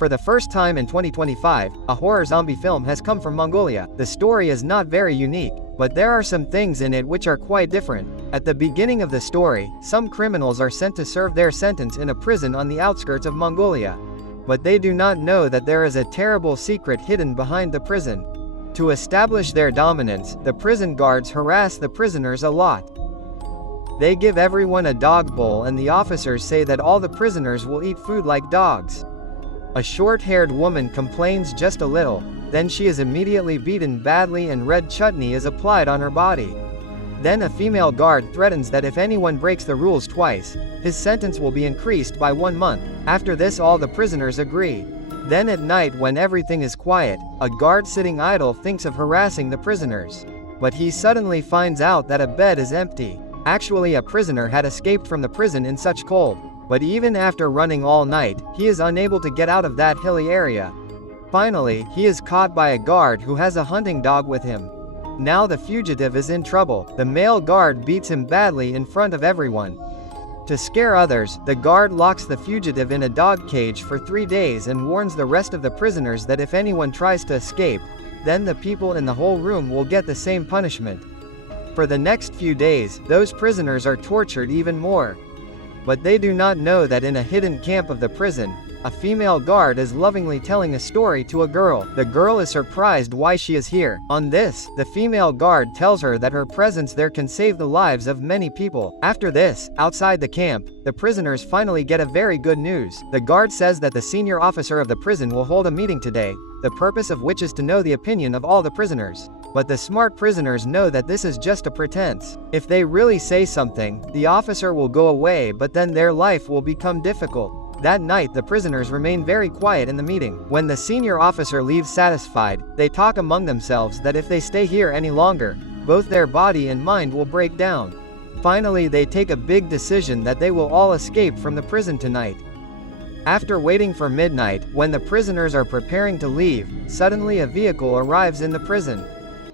For the first time in 2025, a horror zombie film has come from Mongolia. The story is not very unique, but there are some things in it which are quite different. At the beginning of the story, some criminals are sent to serve their sentence in a prison on the outskirts of Mongolia. But they do not know that there is a terrible secret hidden behind the prison. To establish their dominance, the prison guards harass the prisoners a lot. They give everyone a dog bowl, and the officers say that all the prisoners will eat food like dogs. A short-haired woman complains just a little, then she is immediately beaten badly and red chutney is applied on her body. Then a female guard threatens that if anyone breaks the rules twice, his sentence will be increased by 1 month. After this, all the prisoners agree. Then at night, when everything is quiet, a guard sitting idle thinks of harassing the prisoners. But he suddenly finds out that a bed is empty. Actually, a prisoner had escaped from the prison in such cold. But even after running all night, he is unable to get out of that hilly area. Finally, he is caught by a guard who has a hunting dog with him. Now the fugitive is in trouble. The male guard beats him badly in front of everyone. To scare others, the guard locks the fugitive in a dog cage for 3 days and warns the rest of the prisoners that if anyone tries to escape, then the people in the whole room will get the same punishment. For the next few days, those prisoners are tortured even more. But they do not know that in a hidden camp of the prison, a female guard is lovingly telling a story to a girl. The girl is surprised why she is here. On this, the female guard tells her that her presence there can save the lives of many people. After this, outside the camp, the prisoners finally get a very good news. The guard says that the senior officer of the prison will hold a meeting today, the purpose of which is to know the opinion of all the prisoners. But the smart prisoners know that this is just a pretense. If they really say something, the officer will go away, but then their life will become difficult. That night, the prisoners remain very quiet in the meeting. When the senior officer leaves satisfied, they talk among themselves that if they stay here any longer, both their body and mind will break down. Finally, they take a big decision that they will all escape from the prison tonight. After waiting for midnight, when the prisoners are preparing to leave, suddenly a vehicle arrives in the prison.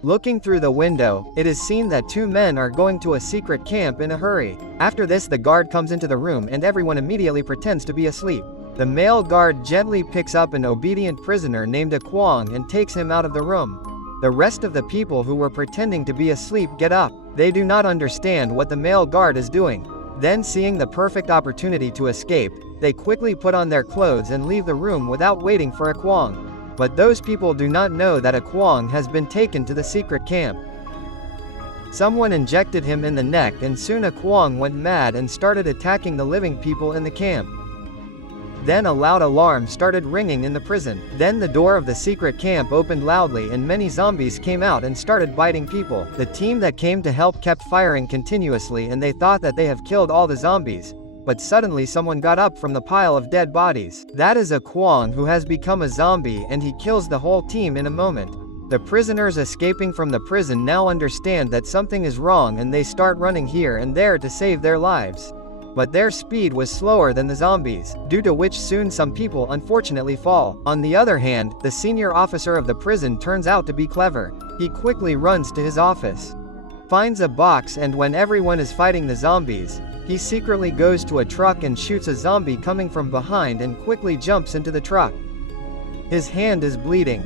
Looking through the window, it is seen that 2 men are going to a secret camp in a hurry. After this, the guard comes into the room and everyone immediately pretends to be asleep. The male guard gently picks up an obedient prisoner named A Kwong and takes him out of the room. The rest of the people who were pretending to be asleep get up. They do not understand what the male guard is doing. Then, seeing the perfect opportunity to escape, they quickly put on their clothes and leave the room without waiting for A Kwong. But those people do not know that A Kwong has been taken to the secret camp. Someone injected him in the neck and soon A Kwong went mad and started attacking the living people in the camp. Then a loud alarm started ringing in the prison. Then the door of the secret camp opened loudly and many zombies came out and started biting people. The team that came to help kept firing continuously and they thought that they have killed all the zombies. But suddenly someone got up from the pile of dead bodies. That is A Kwong, who has become a zombie, and he kills the whole team in a moment. The prisoners escaping from the prison now understand that something is wrong and they start running here and there to save their lives. But their speed was slower than the zombies, due to which soon some people unfortunately fall. On the other hand, the senior officer of the prison turns out to be clever. He quickly runs to his office, finds a box, and when everyone is fighting the zombies, he secretly goes to a truck and shoots a zombie coming from behind and quickly jumps into the truck. His hand is bleeding,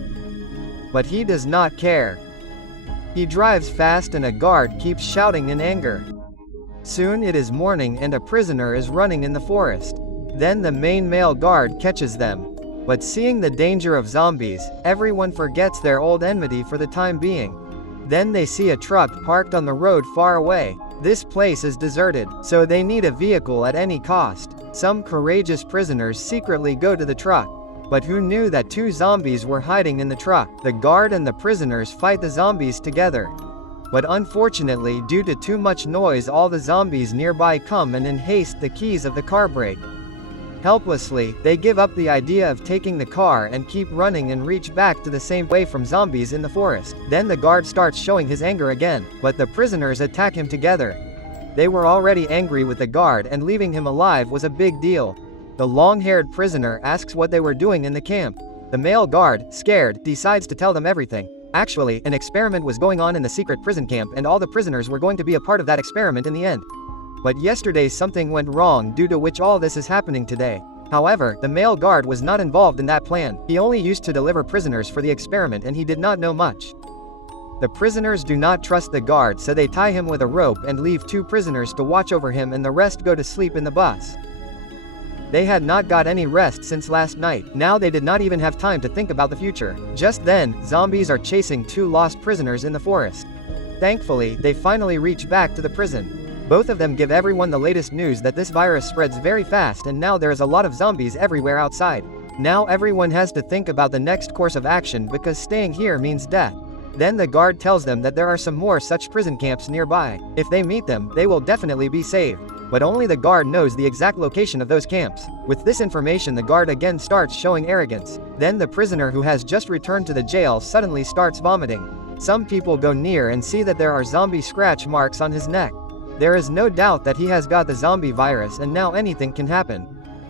but he does not care. He drives fast and a guard keeps shouting in anger. Soon it is morning and a prisoner is running in the forest. Then the main male guard catches them. But seeing the danger of zombies, everyone forgets their old enmity for the time being. Then they see a truck parked on the road far away. This place is deserted, so they need a vehicle at any cost. Some courageous prisoners secretly go to the truck. But who knew that 2 zombies were hiding in the truck? The guard and the prisoners fight the zombies together. But unfortunately, due to too much noise, all the zombies nearby come and in haste the keys of the car break. Helplessly, they give up the idea of taking the car and keep running and reach back to the same way from zombies in the forest. Then the guard starts showing his anger again, but the prisoners attack him together. They were already angry with the guard and leaving him alive was a big deal. The long-haired prisoner asks what they were doing in the camp. The male guard, scared, decides to tell them everything. Actually, an experiment was going on in the secret prison camp and all the prisoners were going to be a part of that experiment in the end. But yesterday something went wrong due to which all this is happening today. However, the male guard was not involved in that plan. He only used to deliver prisoners for the experiment and he did not know much. The prisoners do not trust the guard, so they tie him with a rope and leave 2 prisoners to watch over him and the rest go to sleep in the bus. They had not got any rest since last night. Now they did not even have time to think about the future. Just then, zombies are chasing 2 lost prisoners in the forest. Thankfully, they finally reach back to the prison. Both of them give everyone the latest news that this virus spreads very fast and now there is a lot of zombies everywhere outside. Now everyone has to think about the next course of action because staying here means death. Then the guard tells them that there are some more such prison camps nearby. If they meet them, they will definitely be saved. But only the guard knows the exact location of those camps. With this information, the guard again starts showing arrogance. Then the prisoner who has just returned to the jail suddenly starts vomiting. Some people go near and see that there are zombie scratch marks on his neck. There is no doubt that he has got the zombie virus and now anything can happen.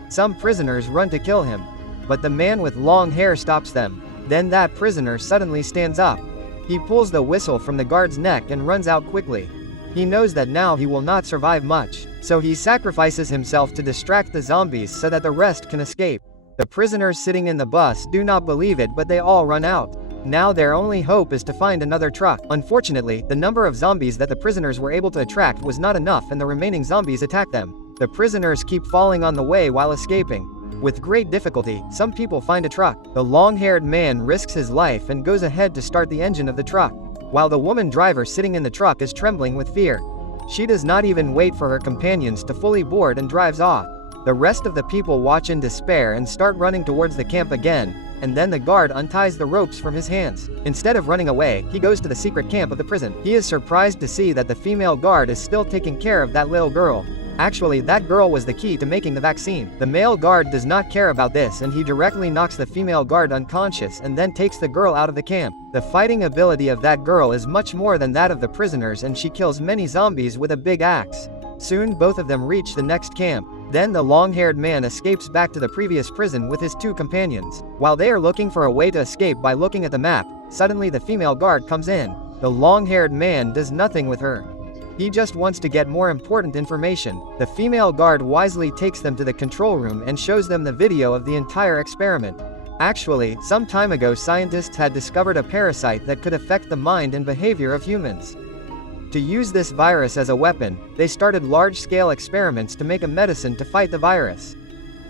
Some prisoners run to kill him. But the man with long hair stops them. Then that prisoner suddenly stands up. He pulls the whistle from the guard's neck and runs out quickly. He knows that now he will not survive much, so he sacrifices himself to distract the zombies so that the rest can escape. The prisoners sitting in the bus do not believe it, but they all run out. Now their only hope is to find another truck. Unfortunately, the number of zombies that the prisoners were able to attract was not enough and the remaining zombies attack them. The prisoners keep falling on the way while escaping. With great difficulty, some people find a truck. The long-haired man risks his life and goes ahead to start the engine of the truck, while the woman driver sitting in the truck is trembling with fear. She does not even wait for her companions to fully board and drives off. The rest of the people watch in despair and start running towards the camp again, and then the guard unties the ropes from his hands. Instead of running away, he goes to the secret camp of the prison. He is surprised to see that the female guard is still taking care of that little girl. Actually, that girl was the key to making the vaccine. The male guard does not care about this and he directly knocks the female guard unconscious and then takes the girl out of the camp. The fighting ability of that girl is much more than that of the prisoners and she kills many zombies with a big axe. Soon both of them reach the next camp. Then the long-haired man escapes back to the previous prison with his 2 companions. While they are looking for a way to escape by looking at the map, suddenly the female guard comes in. The long-haired man does nothing with her. He just wants to get more important information. The female guard wisely takes them to the control room and shows them the video of the entire experiment. Actually, some time ago scientists had discovered a parasite that could affect the mind and behavior of humans. To use this virus as a weapon, they started large-scale experiments to make a medicine to fight the virus.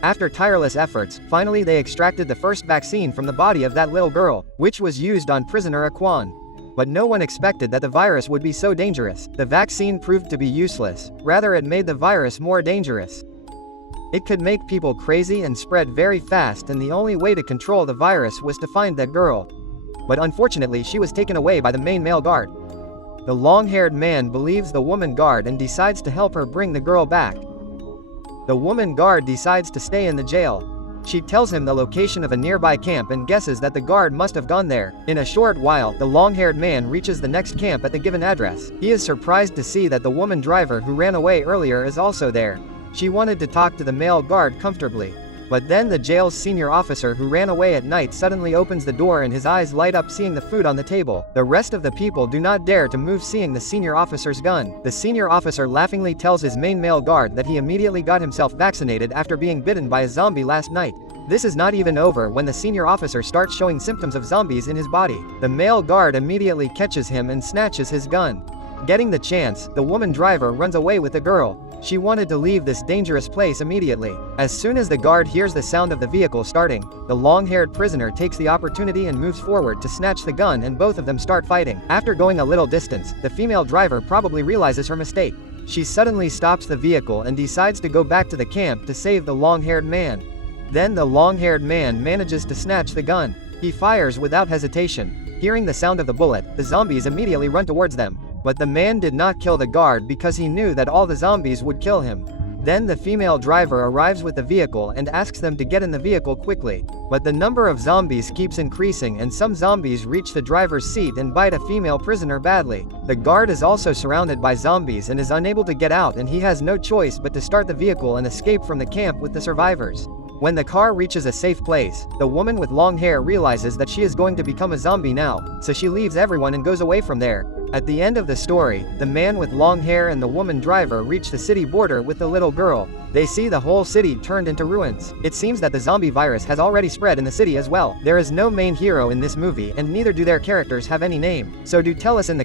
After tireless efforts, finally they extracted the first vaccine from the body of that little girl, which was used on prisoner Aquan. But no one expected that the virus would be so dangerous. The vaccine proved to be useless, rather it made the virus more dangerous. It could make people crazy and spread very fast, and the only way to control the virus was to find that girl. But unfortunately she was taken away by the main male guard. The long-haired man believes the woman guard and decides to help her bring the girl back. The woman guard decides to stay in the jail. She tells him the location of a nearby camp and guesses that the guard must have gone there. In a short while, the long-haired man reaches the next camp at the given address. He is surprised to see that the woman driver who ran away earlier is also there. She wanted to talk to the male guard comfortably. But then the jail's senior officer who ran away at night suddenly opens the door and his eyes light up seeing the food on the table. The rest of the people do not dare to move seeing the senior officer's gun. The senior officer laughingly tells his main male guard that he immediately got himself vaccinated after being bitten by a zombie last night. This is not even over when the senior officer starts showing symptoms of zombies in his body. The male guard immediately catches him and snatches his gun. Getting the chance, the woman driver runs away with the girl. She wanted to leave this dangerous place immediately. As soon as the guard hears the sound of the vehicle starting, the long-haired prisoner takes the opportunity and moves forward to snatch the gun and both of them start fighting. After going a little distance, the female driver probably realizes her mistake. She suddenly stops the vehicle and decides to go back to the camp to save the long-haired man. Then the long-haired man manages to snatch the gun. He fires without hesitation. Hearing the sound of the bullet, the zombies immediately run towards them. But the man did not kill the guard because he knew that all the zombies would kill him. Then the female driver arrives with the vehicle and asks them to get in the vehicle quickly. But the number of zombies keeps increasing and some zombies reach the driver's seat and bite a female prisoner badly. The guard is also surrounded by zombies and is unable to get out, and he has no choice but to start the vehicle and escape from the camp with the survivors. When the car reaches a safe place, the woman with long hair realizes that she is going to become a zombie now, so she leaves everyone and goes away from there. At the end of the story, the man with long hair and the woman driver reach the city border with the little girl. They see the whole city turned into ruins. It seems that the zombie virus has already spread in the city as well. There is no main hero in this movie and neither do their characters have any name. So do tell us in the